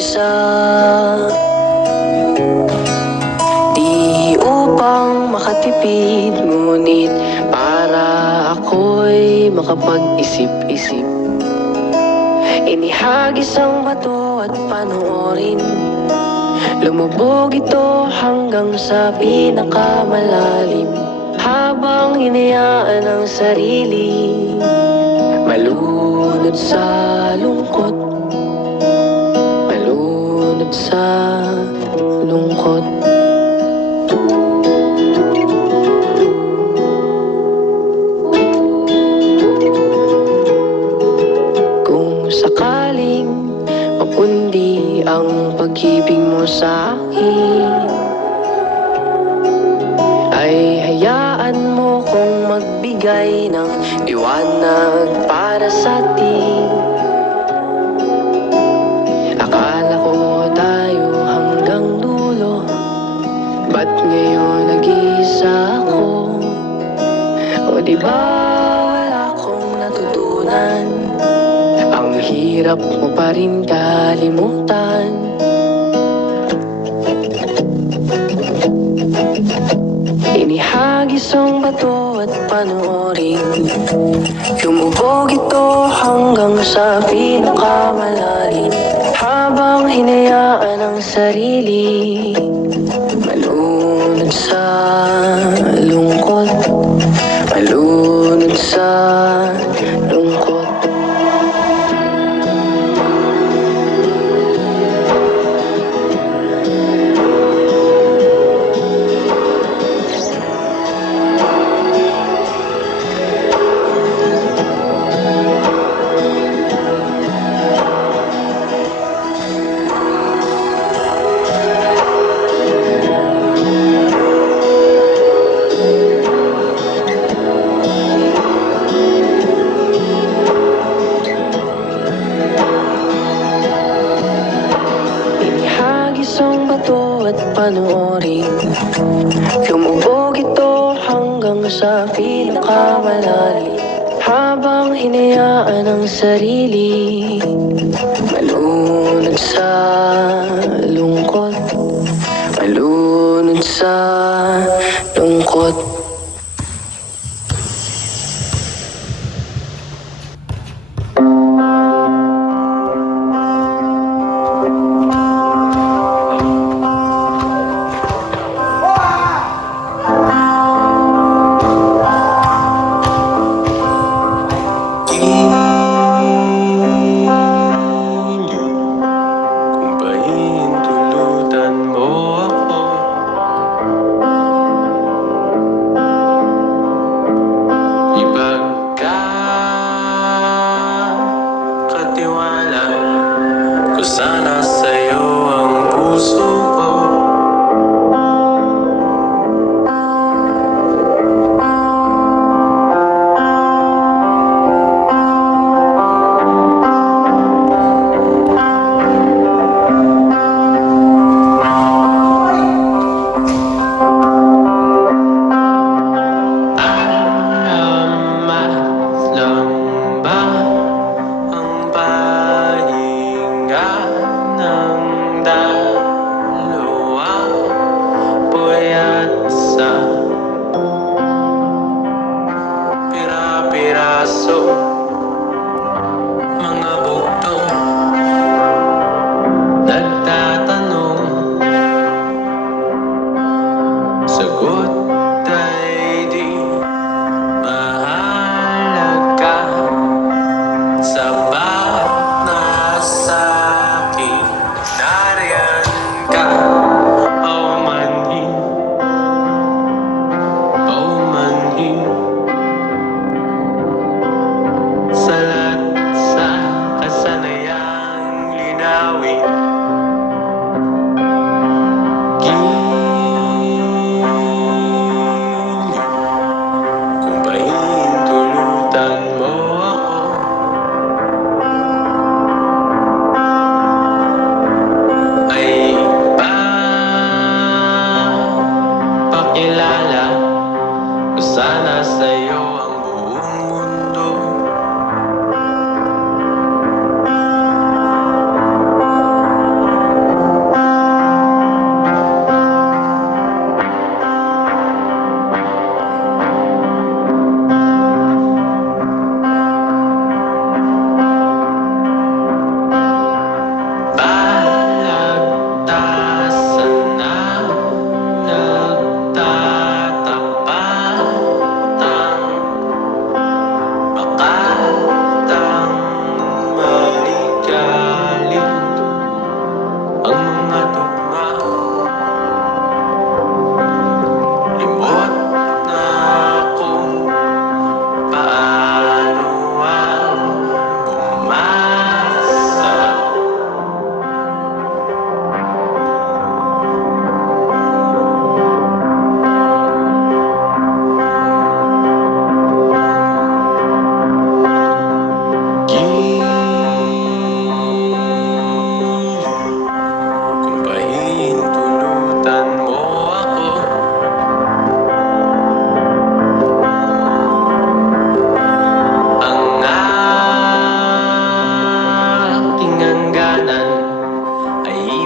mag-isa. Di upang makatipid, ngunit para ako'y makapag-isip-isip. Inihagis ang bato at panoorin, lumubog ito hanggang sa pinakamalalim. Habang hinayaan ang sarili malunod sa lungkot, malunod sa lungkot. Kung sakaling mapundi ang pag-ibig mo sa akin, ay hayaan mo kong magbigay ng liwanag para sa atin. Akala ko tayo hanggang dulo, ba't ngayon nag-iisa ako? O diba wala akong natutunan? Ang hirap mo pa rin kalimutan. Inihagis ang bato at panoorin, lumubog ito hanggang sa pinakamalalim. Habang hinayaan ang sarili malunod sa lungkot, malunod sa lungkot. Isang bato at panoorin, lumubog ito hanggang sa pinakamalalim. Habang hinayaan ang sarili malunod sa lungkot, malunod sa lungkot. Sana sa'yo ang puso ko. Mga bugto nagtatanong, sagot ay di mahalaga. Sapat na sa'kin nariyan ka, paumanhin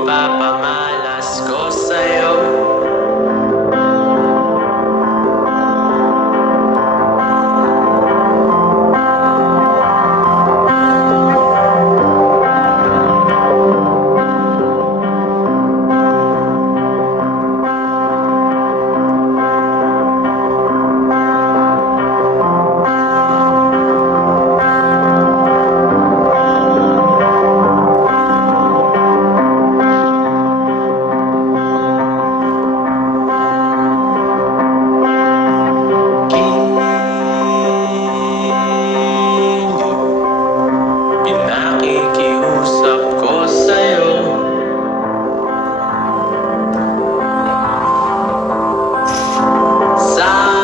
ipapamalas ko sa'yo. Pinakikiusap ko sa'yo. Sana'y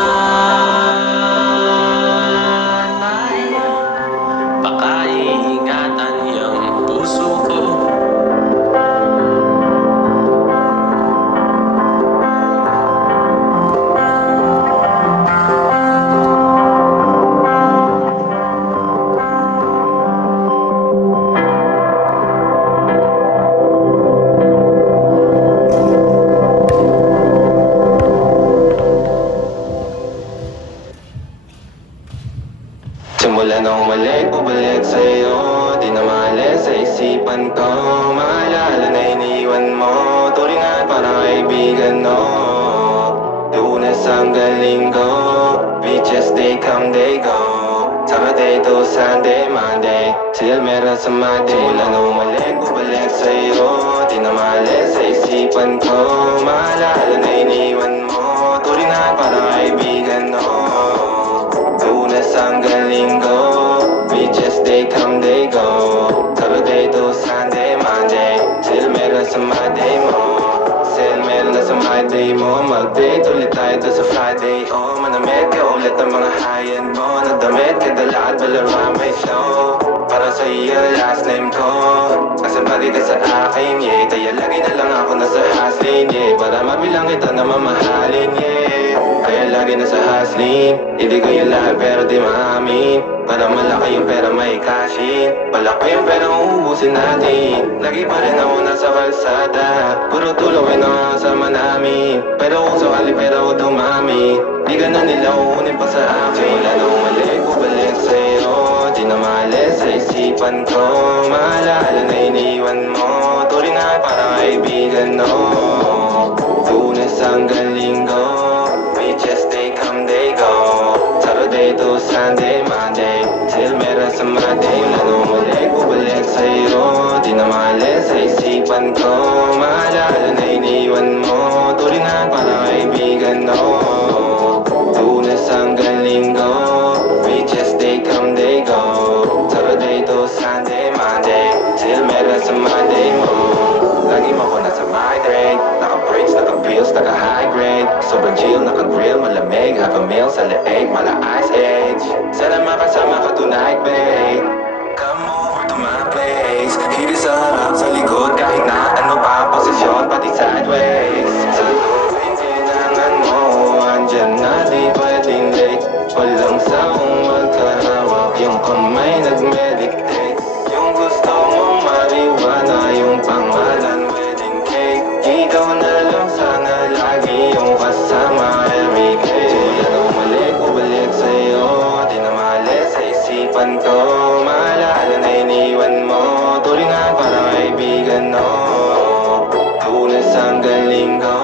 pakaiingatan yung puso ko. Simula nung umalik, bumalik sa'yo. Di na maalis sa isipan ko. Maalala na iniwan mo. Turingan parang kaibigan, no. Lunes hanggang Linggo, beaches they come, they go. Saturday to Sunday, Monday, till meron sa Monday. Simula nung umalik, bumalik sa'yo. Di na maalis sa isipan ko. Maalala na iniwan mo. Turingan parang kaibigan, no. Lunes hanggang Linggo, beaches they come, they go. Saturday to Sunday, Monday, till meron sa Monday mo. Sale meron na sa Monday mo. Mag-date ulit tayo to sa Friday. Oh, manamit ka ulit ang mga high-end mo. Nagdamit ka dala at balaro may show. Para sa iyo, last name ko. Kasi bagay ka sa akin, yeah. Kaya lagi na lang ako nasa hustling, yeah. Para mabilang kita na mamahalin, yeah. Kaya lagi nasa hustling. Hindi ko yung lahat pero di maamin. Para malaki yung pera may cashin. Malaki yung pera uubusin natin. Lagi pa rin ako nasa kalsada. Puro tulong ay nakakasama namin. Pero kung sakali pera ko dumami, di ka na nila uunin pa sa akin. Simula na umalik, bumalik sa'yo. Di na maalis sa isipan ko. Maalala na iniwan mo. Turingan parang kaibigan, no. Lunes hanggang Linggo, beaches they come, they go. Saturday to Sunday, Monday, till meron sa Monday. Wala nung umalik, bumalik sa'yo. Di na maalis sa isipan ko. Maalala na iniwan mo. Turingan parang kaibigan, no. Lunes hanggang Linggo, beaches they come, they go. Saturday to Sunday, Monday, till meron sa Monday mo. Lagi mo ko nasa migrate. Naka-breaks, naka-bills, naka-high grade. Sobrang chill, naka-grill, malamig. Half a meal sa leeg, mala ice age. Sana makasama ka tonight, babe. Come over to my place. Hili sa harap, sa likod, kahit na ano pa posisyon, pati sideways. Sa loob, kailangan mo. Andyan na, di pwedeng late. Walang saong magkahawak. Yung kamay nag-meditate. Yung gusto mong mariwana, yung pangalan wedding cake. Ikaw na lang sana lagi yung kasama everyday. Simula na umalik, bumalik sa'yo. Di na maalis sa isipan ko. Maalala na iniwan mo. Turingan parang kaibigan, no. Lunes hanggang Linggo,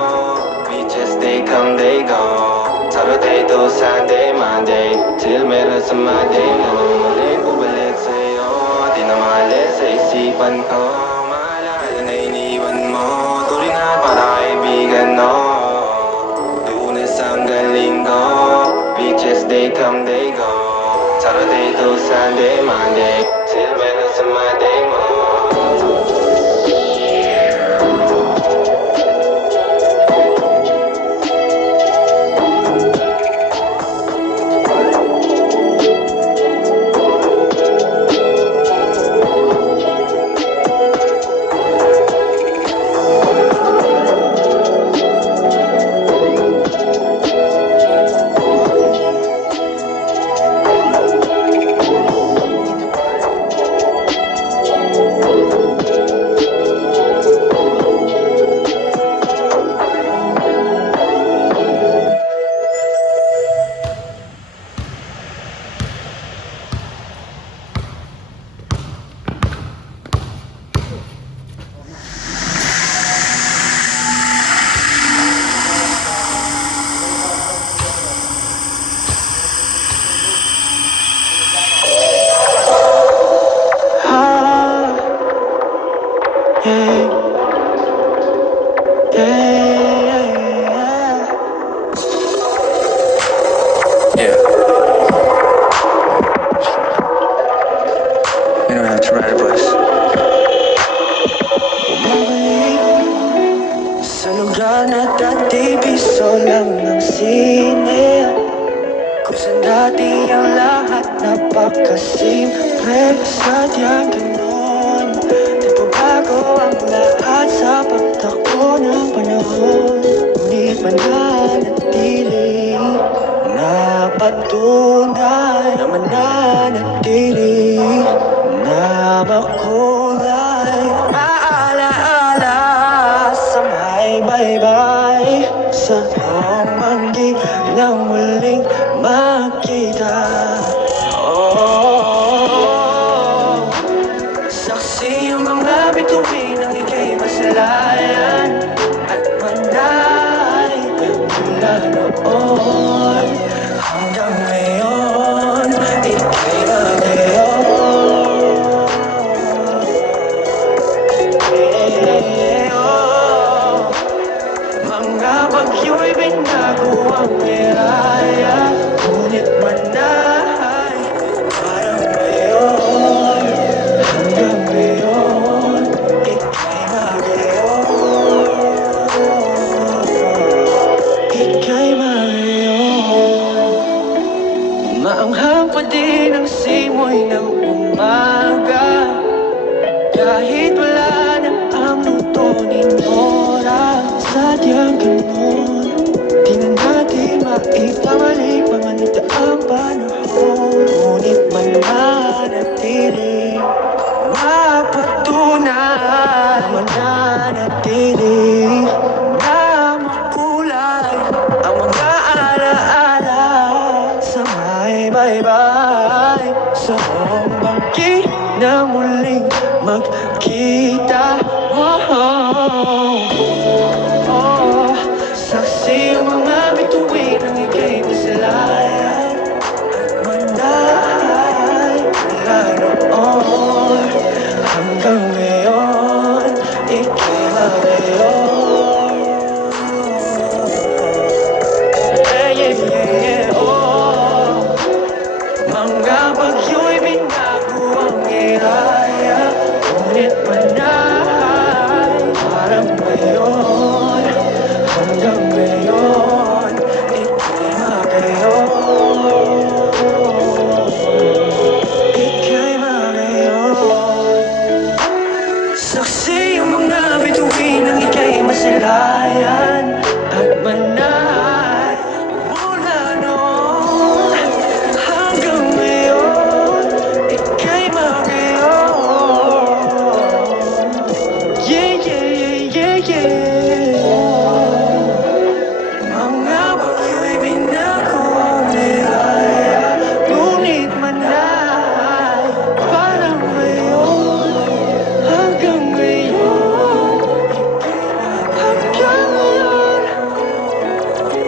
beaches they come, they go. Saturday to Sunday, Monday, till meron sa Monday. Umalik, bumalik sa'yo. Di na maalis sa isipan ko. Maalala na iniwan mo. Turingan parang kaibigan, no. Lunes hanggang Linggo, beaches they come, they go. Saturday to Sunday, Monday, till meron sa Monday mo. na dati piso lang ng sine, kung saan dati ang lahat napakasimple. Sadyang ganon, di pa bago ang lahat sa pagtakbo ng panahon. Ngunit mananatili, napatunay na mananatili, na makulay. Maalaala sa may baybay, sa umanggi na muling makita. Oh, saksi ang mga bituin ng ika'y masalayan at manday mula noon hanggang ngayon, ika'y magayon. Mga bagyo'y binago ang meraya, ngunit manay parang ngayon, hanggang ngayon, ika'y magayon. Ika'y magayon. Maanghang pa din ang simoy ng umaga, kahit wala na ang luto ni Nora. Sadyang ganon, di na natin maipabalik mga nagdaang panahon. Ngunit mananatili, mapatunay, mananatili, na makulay ang mga alaala sa may baybay, sa bangki na muling magkita. Saksi ang mga bituin ng ika'y masalayan at manday mula noon hanggang ngayon, ika'y magayon. Oh, mga bagyo'y binago ang iraya, ngunit manay parang ngayon, hanggang ngayon, ika'y magayon. Ika'y magayon. Saksi ang mga bituin ng ika'y masalayan at manay mula noon hanggang ngayon, ika'y magayon. Yeah, yeah, yeah, yeah. Mga bagyo'y binago ang nilaya, ngunit manay parang ngayon, hanggang ngayon, hanggang ngayon,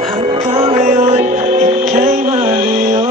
hanggang ngayon, ika'y magayon.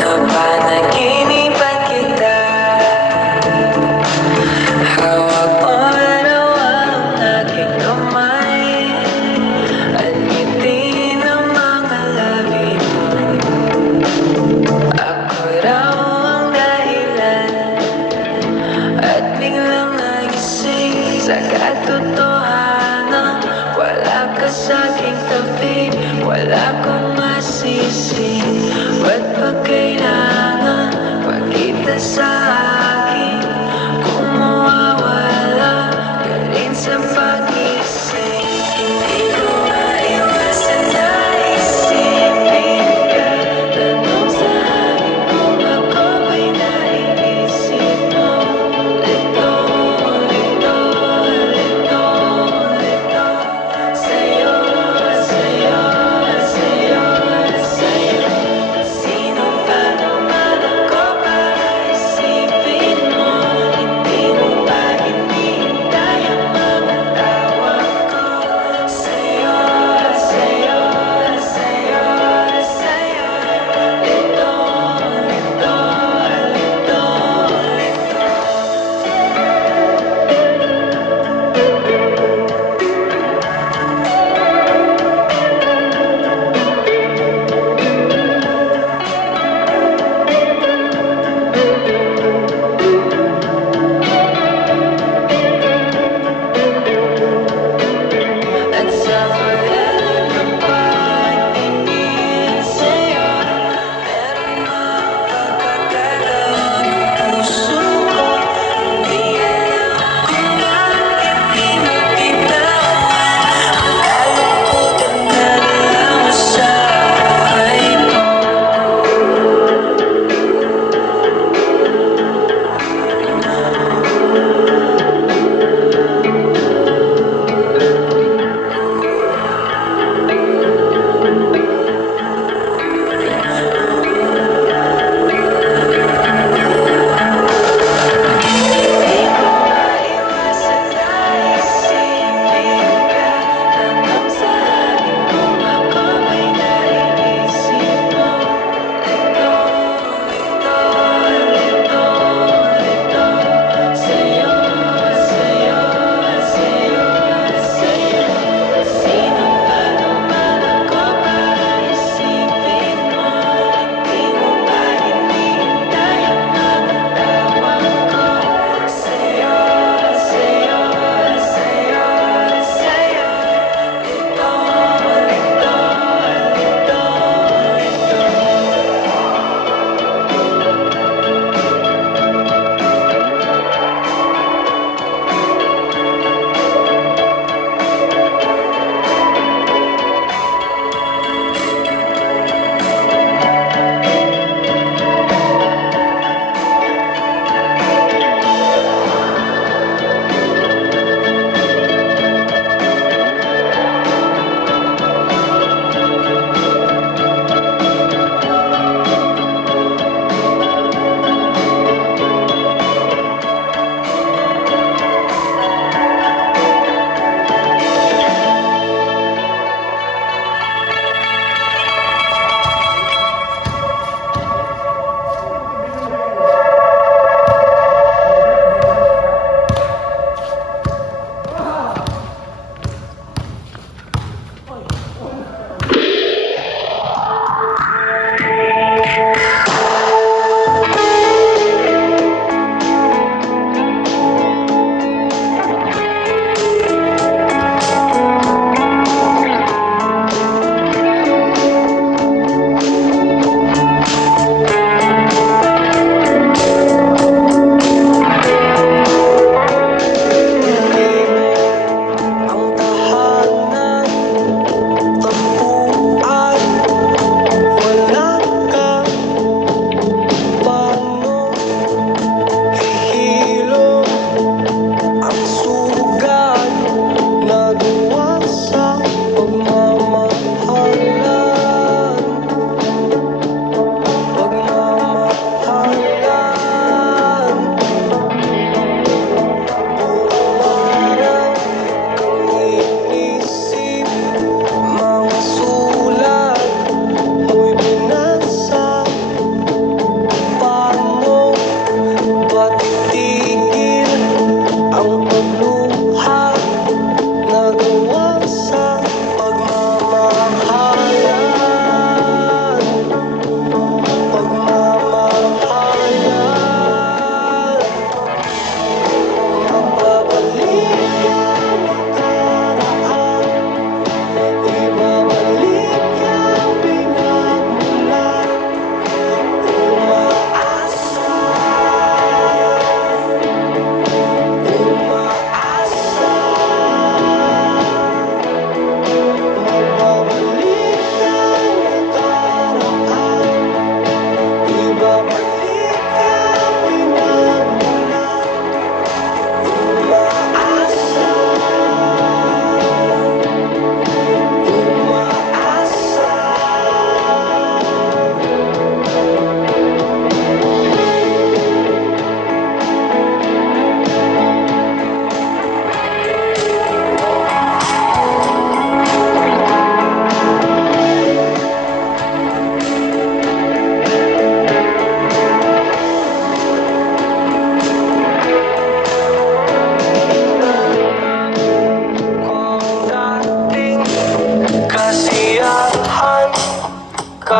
Napanaginipan kita, hawak mo raw ang aking kamay, at ngiti ng mga labi mo. Ako raw ang dahilan, at biglang nagising sa katotohanan. Wala ka sa'king tabi, wala kong masisi. Ba't ba kailangan pagkita sa akin kung mawawala ka rin sa pag-isip? Hindi ko maiwasan na isipin ka, tanong sa akin kung ako ba'y naiisip mo. Lito, lito, lito, lito, sa'yo, sa'yo, sa'yo, sa'yo.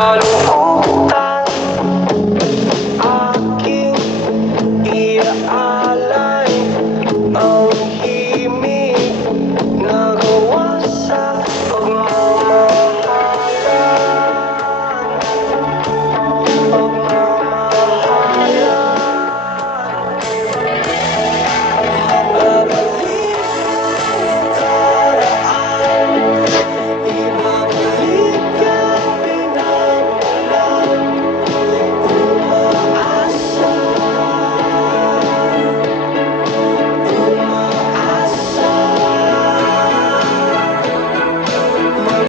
lalo